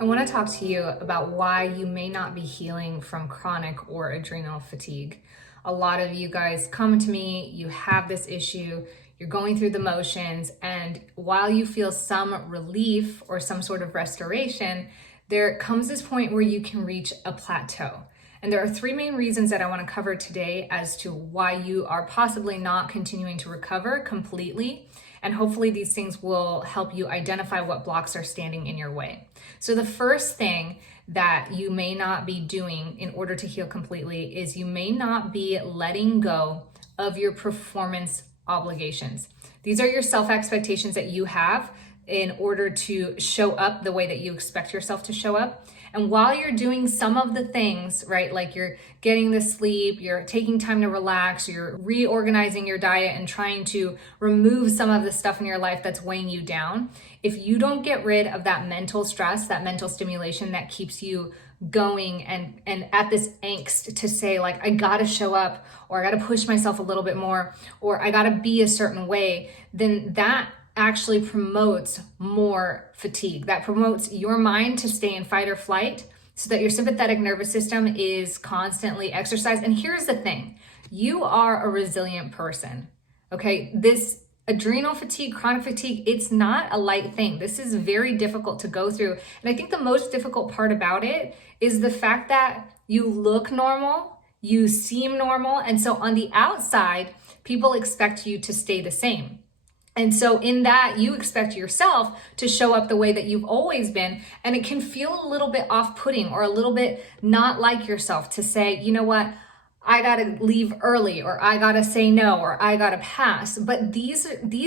I want to talk to you about why you may not be healing from chronic or adrenal fatigue. A lot of you guys come to me, you have this issue, you're going through the motions, and while you feel some relief or some sort of restoration, there comes this point where you can reach a plateau. And there are three main reasons that I want to cover today as to why you are possibly not continuing to recover completely. And hopefully these things will help you identify what blocks are standing in your way. So the first thing that you may not be doing in order to heal completely is you may not be letting go of your performance obligations. These are your self-expectations that you have in order to show up the way that you expect yourself to show up. And while you're doing some of the things, right, like you're getting the sleep, you're taking time to relax, you're reorganizing your diet and trying to remove some of the stuff in your life that's weighing you down, if you don't get rid of that mental stress, that mental stimulation that keeps you going and at this angst to say like, I gotta show up, or I gotta push myself a little bit more, or I gotta be a certain way, then that actually promotes more fatigue. That promotes your mind to stay in fight or flight so that your sympathetic nervous system is constantly exercised. And here's the thing, you are a resilient person, okay? This adrenal fatigue, chronic fatigue, it's not a light thing. This is very difficult to go through. And I think the most difficult part about it is the fact that you look normal, you seem normal, and so on the outside, people expect you to stay the same. And so in that, you expect yourself to show up the way that you've always been. And it can feel a little bit off-putting or a little bit not like yourself to say, you know what, I gotta leave early, or I gotta say no, or I gotta pass. But these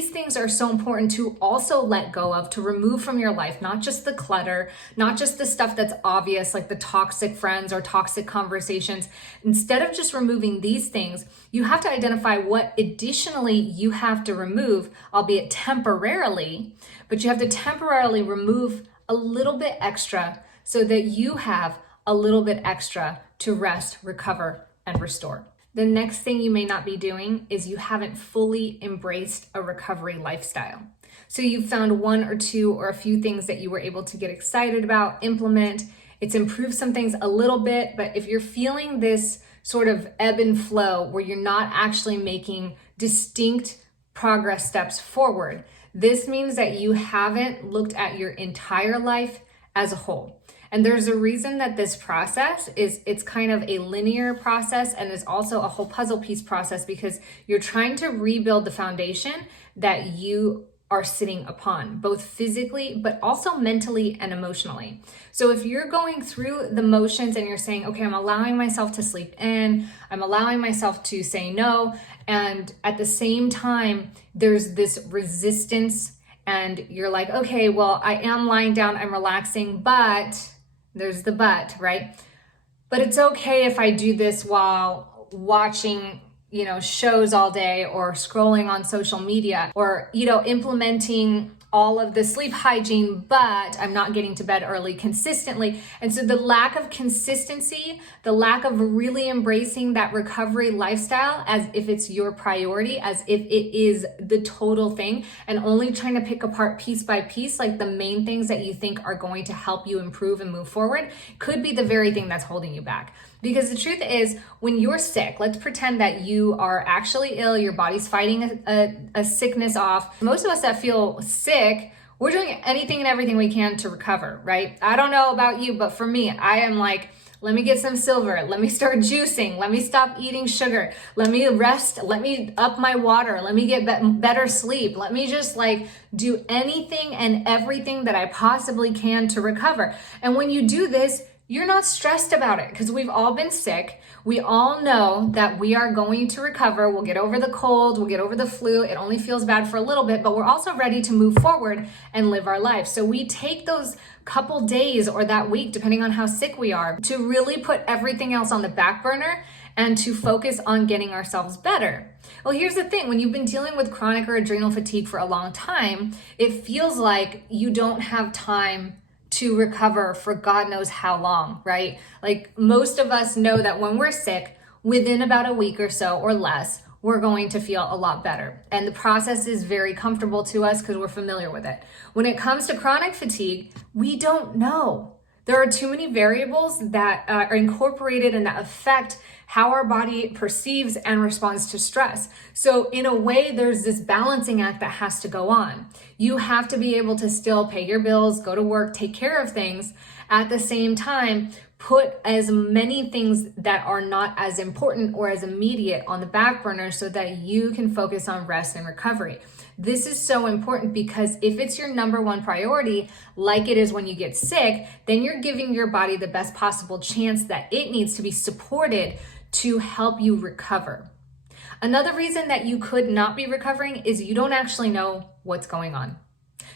things are so important to also let go of, to remove from your life, not just the clutter, not just the stuff that's obvious, like the toxic friends or toxic conversations. Instead of just removing these things, you have to identify what additionally you have to remove, albeit temporarily, but you have to temporarily remove a little bit extra so that you have a little bit extra to rest, recover, and restore. The next thing you may not be doing is you haven't fully embraced a recovery lifestyle. So you've found one or two or a few things that you were able to get excited about, implement. It's improved some things a little bit, but if you're feeling this sort of ebb and flow where you're not actually making distinct progress steps forward, this means that you haven't looked at your entire life as a whole. And there's a reason that this process it's kind of a linear process, and is also a whole puzzle piece process, because you're trying to rebuild the foundation that you are sitting upon, both physically, but also mentally and emotionally. So if you're going through the motions and you're saying, okay, I'm allowing myself to sleep in, I'm allowing myself to say no, and at the same time, there's this resistance, and you're like, okay, well, I am lying down, I'm relaxing, but there's the but, right? But it's okay if I do this while watching, shows all day, or scrolling on social media, or, implementing all of the sleep hygiene, but I'm not getting to bed early consistently. And so the lack of consistency, the lack of really embracing that recovery lifestyle as if it's your priority, as if it is the total thing, and only trying to pick apart piece by piece, like the main things that you think are going to help you improve and move forward, could be the very thing that's holding you back. Because the truth is, when you're sick, let's pretend that you are actually ill, your body's fighting a sickness off. Most of us that feel sick, we're doing anything and everything we can to recover, right? I don't know about you, but for me, I am like, let me get some silver, let me start juicing, let me stop eating sugar, let me rest, let me up my water, let me get better sleep, let me just do anything and everything that I possibly can to recover. And when you do this, you're not stressed about it, because we've all been sick. We all know that we are going to recover. We'll get over the cold, we'll get over the flu. It only feels bad for a little bit, but we're also ready to move forward and live our life. So we take those couple days or that week, depending on how sick we are, to really put everything else on the back burner and to focus on getting ourselves better. Well, here's the thing. When you've been dealing with chronic or adrenal fatigue for a long time, it feels like you don't have time to recover for God knows how long, right? Like most of us know that when we're sick, within about a week or so or less, we're going to feel a lot better. And the process is very comfortable to us because we're familiar with it. When it comes to chronic fatigue, we don't know. There are too many variables that are incorporated and that affect how our body perceives and responds to stress. So in a way, there's this balancing act that has to go on. You have to be able to still pay your bills, go to work, take care of things. At the same time, put as many things that are not as important or as immediate on the back burner so that you can focus on rest and recovery. This is so important because if it's your number one priority, like it is when you get sick, then you're giving your body the best possible chance that it needs to be supported to help you recover. Another reason that you could not be recovering is you don't actually know what's going on.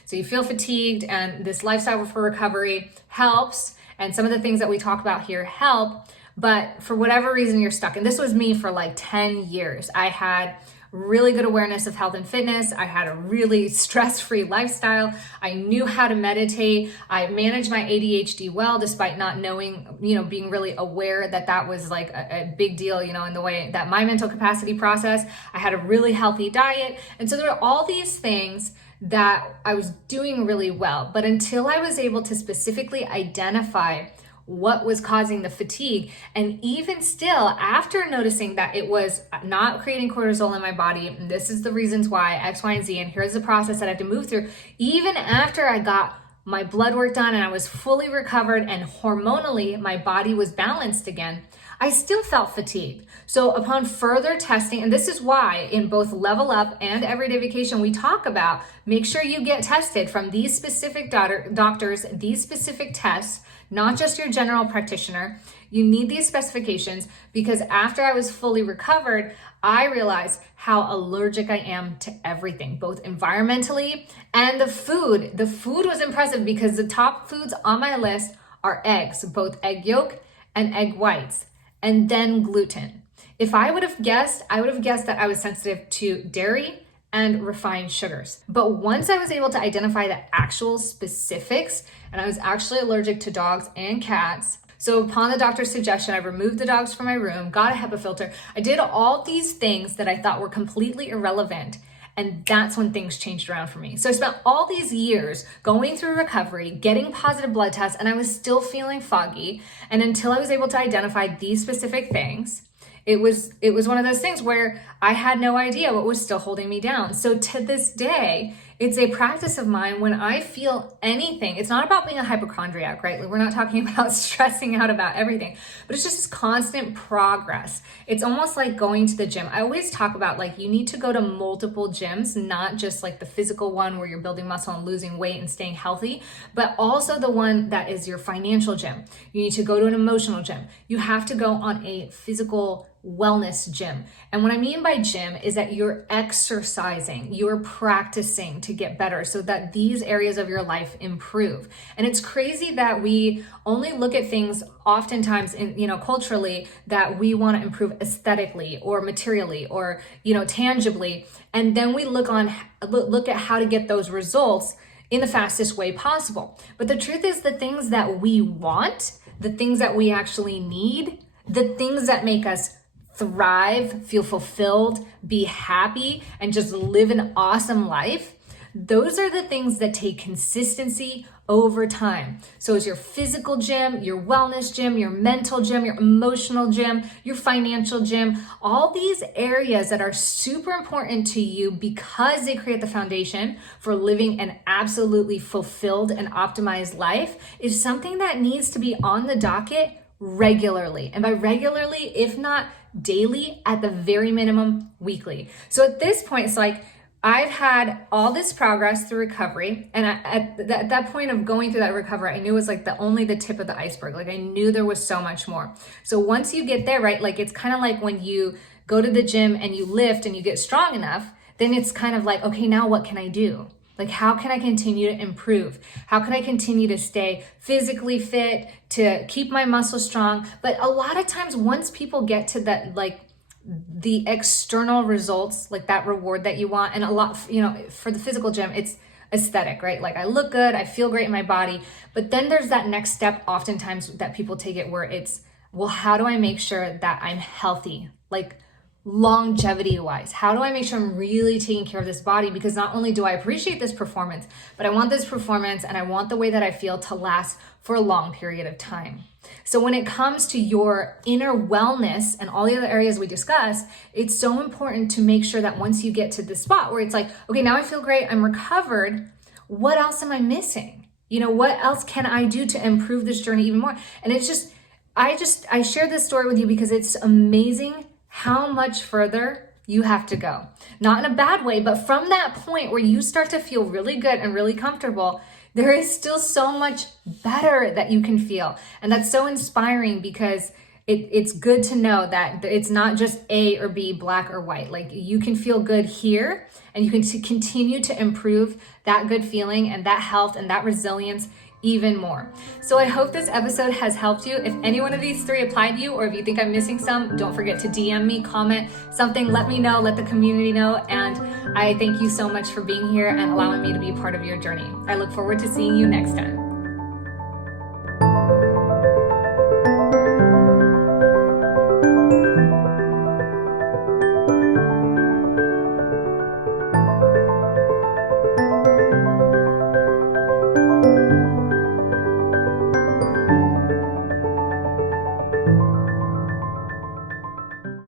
So you feel fatigued, and this lifestyle for recovery helps. And some of the things that we talk about here help, but for whatever reason you're stuck. And this was me for like 10 years. I had really good awareness of health and fitness. I had a really stress-free lifestyle. I knew how to meditate. I managed my ADHD well, despite not knowing, being really aware that that was like a big deal, in the way that my mental capacity process. I had a really healthy diet. And so there are all these things that I was doing really well. But until I was able to specifically identify what was causing the fatigue, and even still, after noticing that it was not creating cortisol in my body, and this is the reasons why, X, Y, and Z, and here's the process that I had to move through, even after I got my blood work done and I was fully recovered and hormonally my body was balanced again, I still felt fatigued. So upon further testing, and this is why in both Level Up and Everyday Vacation, we talk about make sure you get tested from these specific doctors, these specific tests, not just your general practitioner. You need these specifications because after I was fully recovered, I realized how allergic I am to everything, both environmentally and the food. The food was impressive because the top foods on my list are eggs, both egg yolk and egg whites, and then gluten. If I would have guessed, that I was sensitive to dairy and refined sugars. But once I was able to identify the actual specifics, and I was actually allergic to dogs and cats, so upon the doctor's suggestion, I removed the dogs from my room, got a HEPA filter. I did all these things that I thought were completely irrelevant. And that's when things changed around for me. So I spent all these years going through recovery, getting positive blood tests, and I was still feeling foggy. And until I was able to identify these specific things, it was one of those things where I had no idea what was still holding me down. So to this day, it's a practice of mine when I feel anything. It's not about being a hypochondriac, right? Like we're not talking about stressing out about everything, but it's just this constant progress. It's almost like going to the gym. I always talk about like you need to go to multiple gyms, not just like the physical one where you're building muscle and losing weight and staying healthy, but also the one that is your financial gym. You need to go to an emotional gym. You have to go on a physical wellness gym. And what I mean by gym is that you're exercising, you're practicing to get better so that these areas of your life improve. And it's crazy that we only look at things oftentimes in, culturally that we want to improve aesthetically or materially or, tangibly. And then we look at how to get those results in the fastest way possible. But the truth is the things that we want, the things that we actually need, the things that make us thrive, feel fulfilled, be happy, and just live an awesome life, those are the things that take consistency over time. So it's your physical gym, your wellness gym, your mental gym, your emotional gym, your financial gym, all these areas that are super important to you because they create the foundation for living an absolutely fulfilled and optimized life is something that needs to be on the docket regularly. And by regularly, if not daily, at the very minimum, weekly. So at this point, it's like I've had all this progress through recovery. And at that point of going through that recovery, I knew it was like only the tip of the iceberg. Like I knew there was so much more. So once you get there, right, like it's kind of like when you go to the gym and you lift and you get strong enough, then it's kind of like, okay, now what can I do? Like, how can I continue to improve? How can I continue to stay physically fit, to keep my muscles strong? But a lot of times once people get to that, like the external results, like that reward that you want, and a lot, for the physical gym, it's aesthetic, right? Like I look good, I feel great in my body. But then there's that next step oftentimes that people take it where it's, well, how do I make sure that I'm healthy? Like longevity wise? How do I make sure I'm really taking care of this body? Because not only do I appreciate this performance, but I want this performance and I want the way that I feel to last for a long period of time. So when it comes to your inner wellness and all the other areas we discussed, it's so important to make sure that once you get to the spot where it's like, okay, now I feel great, I'm recovered, what else am I missing? You know, what else can I do to improve this journey even more? And it's just, I share this story with you because it's amazing how much further you have to go. Not in a bad way, but from that point where you start to feel really good and really comfortable, there is still so much better that you can feel. And that's so inspiring because it's good to know that it's not just A or B, black or white. Like you can feel good here and you can continue to improve that good feeling and that health and that resilience even more. So I hope this episode has helped you. If any one of these three apply to you, or if you think I'm missing some, don't forget to DM me, comment something, let me know, let the community know. And I thank you so much for being here and allowing me to be a part of your journey. I look forward to seeing you next time.